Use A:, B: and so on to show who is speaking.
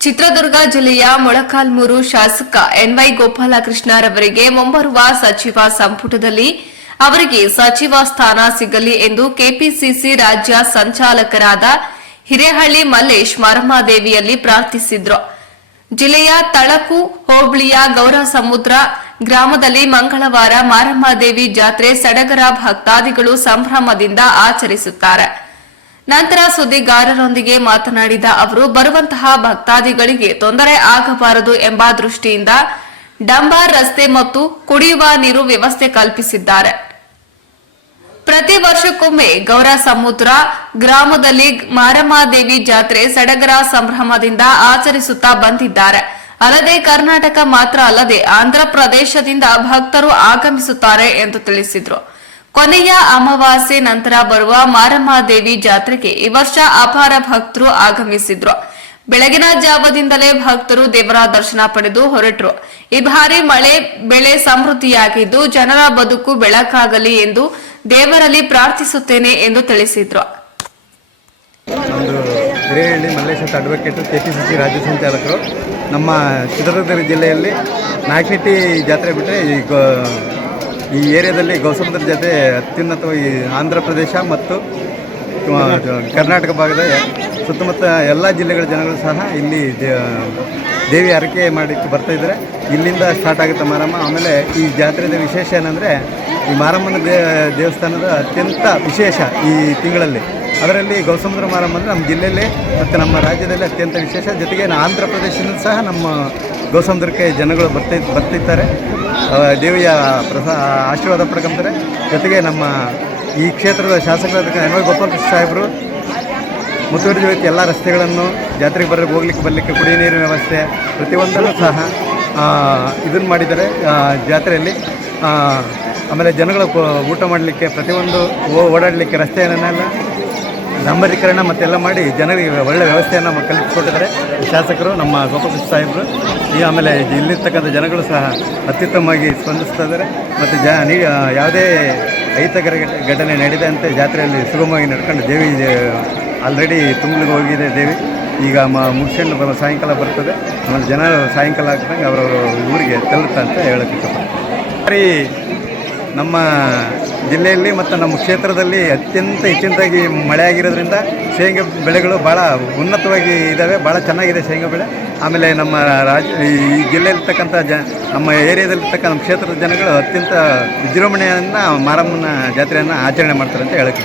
A: ಚಿತ್ರದುರ್ಗ ಜಿಲ್ಲೆಯ ಮೊಳಕಾಲ್ಮೂರು ಶಾಸಕ ಎನ್ವೈ ಗೋಪಾಲಕೃಷ್ಣರವರಿಗೆ ಮುಂಬರುವ ಸಚಿವ ಸಂಪುಟದಲ್ಲಿ ಅವರಿಗೆ ಸಚಿವ ಸ್ಥಾನ ಸಿಗಲಿ ಎಂದು ಕೆಪಿಸಿಸಿ ರಾಜ್ಯ ಸಂಚಾಲಕರಾದ ಹಿರೇಹಳ್ಳಿ ಮಲ್ಲೇಶ್ ಮರಮಾದೇವಿಯಲ್ಲಿ ಪ್ರಾರ್ಥಿಸಿದ್ರು. ಜಿಲ್ಲೆಯ ತಳಕು, ಹೋಬಳಿಯ ಗೌರಸಮುದ್ರ ಗ್ರಾಮದಲ್ಲಿ ಮಂಗಳವಾರ ಮಾರಮ್ಮದೇವಿ ಜಾತ್ರೆ ಸಡಗರ ಭಕ್ತಾದಿಗಳು ಸಂಭ್ರಮದಿಂದ ಆಚರಿಸುತ್ತಾರೆ. ನಂತರ ಸುದ್ದಿಗಾರರೊಂದಿಗೆ ಮಾತನಾಡಿದ ಅವರು, ಬರುವಂತಹ ಭಕ್ತಾದಿಗಳಿಗೆ ತೊಂದರೆ ಆಗಬಾರದು ಎಂಬ ದೃಷ್ಟಿಯಿಂದ ಡಂಬಾರ್ ರಸ್ತೆ ಮತ್ತು ಕುಡಿಯುವ ನೀರು ವ್ಯವಸ್ಥೆ ಕಲ್ಪಿಸಿದ್ದಾರೆ. ಪ್ರತಿ ವರ್ಷಕ್ಕೊಮ್ಮೆ ಗೌರ ಸಮುದ್ರ ಗ್ರಾಮದಲ್ಲಿ ಮಾರಮ್ಮದೇವಿ ಜಾತ್ರೆ ಸಡಗರ ಸಂಭ್ರಮದಿಂದ ಆಚರಿಸುತ್ತಾ ಬಂದಿದ್ದಾರೆ. ಅಲ್ಲದೆ ಕರ್ನಾಟಕ ಮಾತ್ರ ಅಲ್ಲದೆ ಆಂಧ್ರ ಪ್ರದೇಶದಿಂದ ಭಕ್ತರು ಆಗಮಿಸುತ್ತಾರೆ ಎಂದು ತಿಳಿಸಿದರು. ಕೊನೆಯ ಅಮಾವಾಸ್ಯೆ ನಂತರ ಬರುವ ಮಾರಮ್ಮದೇವಿ ಜಾತ್ರೆಗೆ ಈ ವರ್ಷ ಅಪಾರ ಭಕ್ತರು ಆಗಮಿಸಿದ್ರು. ಬೆಳಗಿನ ಜಾವದಿಂದಲೇ ಭಕ್ತರು ದೇವರ ದರ್ಶನ ಪಡೆದು ಹೊರಟರು. ಈ ಬಾರಿ ಮಳೆ, ಬೆಳೆ ಸಮೃದ್ಧಿಯಾಗಿದ್ದು ಜನರ ಬದುಕು ಬೆಳಕಾಗಲಿ ಎಂದು ದೇವರಲ್ಲಿ ಪ್ರಾರ್ಥಿಸುತ್ತೇನೆ ಎಂದು ತಿಳಿಸಿದ್ರು.
B: ಹಿರೇಹಳ್ಳಿ ಮಲ್ಲೇಶ್ವರ ರಾಜ್ಯ ಸಂಚಾಲಕರು ನಮ್ಮ ಚಿತ್ರದುರ್ಗ ಜಿಲ್ಲೆಯಲ್ಲಿ ನಾಯಕನಟ್ಟಿ ಜಾತ್ರೆ ಬಿಟ್ಟರೆ ಈ ಗೋ ಈ ಏರಿಯಾದಲ್ಲಿ ಗೌಸಮುದ್ರ ಅತ್ಯುನ್ನತ ಈ ಆಂಧ್ರ ಪ್ರದೇಶ ಮತ್ತು ಕರ್ನಾಟಕ ಭಾಗದ ಸುತ್ತಮುತ್ತ ಎಲ್ಲ ಜಿಲ್ಲೆಗಳ ಜನಗಳು ಸಹ ಇಲ್ಲಿ ದೇವಿ ಹರಕೆ ಮಾಡಿ ಬರ್ತಾ ಇದ್ದಾರೆ. ಇಲ್ಲಿಂದ ಸ್ಟಾರ್ಟ್ ಆಗುತ್ತೆ ಮಾರಮ್ಮ. ಆಮೇಲೆ ಈ ಜಾತ್ರೆಯ ವಿಶೇಷ ಏನಂದರೆ, ಈ ಮಾರಮ್ಮನ ದೇವಸ್ಥಾನದ ಅತ್ಯಂತ ವಿಶೇಷ ಈ ತಿಂಗಳಲ್ಲಿ. ಅದರಲ್ಲಿ ಗೌಸಮುದ್ರ ಮಾರಮ್ಮ ಅಂದರೆ ನಮ್ಮ ಜಿಲ್ಲೆಯಲ್ಲಿ ಮತ್ತು ನಮ್ಮ ರಾಜ್ಯದಲ್ಲಿ ಅತ್ಯಂತ ವಿಶೇಷ. ಜೊತೆಗೆ ಆಂಧ್ರ ಪ್ರದೇಶದಲ್ಲೂ ಸಹ ನಮ್ಮ ಗೌಸಮುದ್ರಕ್ಕೆ ಜನಗಳು ಬರ್ತಿ ಬರ್ತಿರ್ತಾರೆ ದೇವಿಯ ಪ್ರಸಾ, ಆಶೀರ್ವಾದ ಪಡ್ಕೊಂತಾರೆ. ಜೊತೆಗೆ ನಮ್ಮ ಈ ಕ್ಷೇತ್ರದ ಶಾಸಕರಾದ ಎನ್ ವೈ ಗೋಪಾಲಕೃಷ್ಣ ಸಾಹೇಬರು ಮುತುವರ್ಜಿ ಜೊತೆ ಎಲ್ಲ ರಸ್ತೆಗಳನ್ನು ಜಾತ್ರೆಗೆ ಬರೋಕ್ಕೆ ಹೋಗ್ಲಿಕ್ಕೆ ಬರಲಿಕ್ಕೆ ಕುಡಿಯ ನೀರಿನ ವ್ಯವಸ್ಥೆ ಪ್ರತಿಯೊಂದನ್ನು ಸಹ ಇದನ್ನು ಮಾಡಿದ್ದಾರೆ. ಜಾತ್ರೆಯಲ್ಲಿ ಆಮೇಲೆ ಜನಗಳು ಊಟ ಮಾಡಲಿಕ್ಕೆ ಪ್ರತಿಯೊಂದು ಓಡಾಡಲಿಕ್ಕೆ ರಸ್ತೆಯನ್ನೆಲ್ಲ ಡಾಂಬರೀಕರಣ ಮತ್ತೆಲ್ಲ ಮಾಡಿ ಜನರಿಗೆ ಒಳ್ಳೆ ವ್ಯವಸ್ಥೆಯನ್ನು ಕಲ್ಪಿಸಿಕೊಟ್ಟಿದ್ದಾರೆ. ಶಾಸಕರು, ನಮ್ಮ ಗೋಪಾಲಕೃಷ್ಣ ಸಾಹೇಬರು. ಈ ಆಮೇಲೆ ಇಲ್ಲಿರ್ತಕ್ಕಂಥ ಜನಗಳು ಸಹ ಅತ್ಯುತ್ತಮವಾಗಿ ಸ್ಪಂದಿಸ್ತಾ ಇದ್ದಾರೆ. ಮತ್ತು ಜ ನೀ ಯಾವುದೇ ಅಹಿತಕರ ಘಟನೆ ನಡೆದ ಅಂತ ಜಾತ್ರೆಯಲ್ಲಿ ಸುಗಮವಾಗಿ ನಡ್ಕೊಂಡು ದೇವಿ ಆಲ್ರೆಡಿ ತುಂಬಲಿಗೆ ಹೋಗಿದೆ ದೇವಿ. ಈಗ ಮ ಮುಗಿಸ್ಕೊಂಡು ಸಾಯಂಕಾಲ ಬರ್ತದೆ. ಆಮೇಲೆ ಜನ ಸಾಯಂಕಾಲ ಆಗ್ತಂಗೆ ಅವರವರು ಊರಿಗೆ ತಲುಪ ಅಂತ ಹೇಳೋಕ್ಕೆ ಇಷ್ಟಪಡ್ತಾರೆ ನಮ್ಮ ಜಿಲ್ಲೆಯಲ್ಲಿ ಮತ್ತು ನಮ್ಮ ಕ್ಷೇತ್ರದಲ್ಲಿ ಅತ್ಯಂತ ಹೆಚ್ಚಿನದಾಗಿ ಮಳೆ ಆಗಿರೋದ್ರಿಂದ ಶೇಂಗಾ ಬೆಳೆಗಳು ಭಾಳ ಉನ್ನತವಾಗಿ ಇದ್ದಾವೆ ಭಾಳ ಚೆನ್ನಾಗಿದೆ ಶೇಂಗಾ ಬೆಳೆ. ಆಮೇಲೆ ನಮ್ಮ ರಾಜ, ಈ ಜಿಲ್ಲೆಯಲ್ಲಿರ್ತಕ್ಕಂಥ ಜ, ನಮ್ಮ ಏರಿಯಾದಲ್ಲಿರ್ತಕ್ಕಂಥ ನಮ್ಮ ಕ್ಷೇತ್ರದ ಜನಗಳು ಅತ್ಯಂತ ವಿಜೃಂಭಣೆಯನ್ನು ಮಾರಮ್ಮನ ಜಾತ್ರೆಯನ್ನು ಆಚರಣೆ ಮಾಡ್ತಾರೆ ಅಂತ ಹೇಳಕ್ಕೆ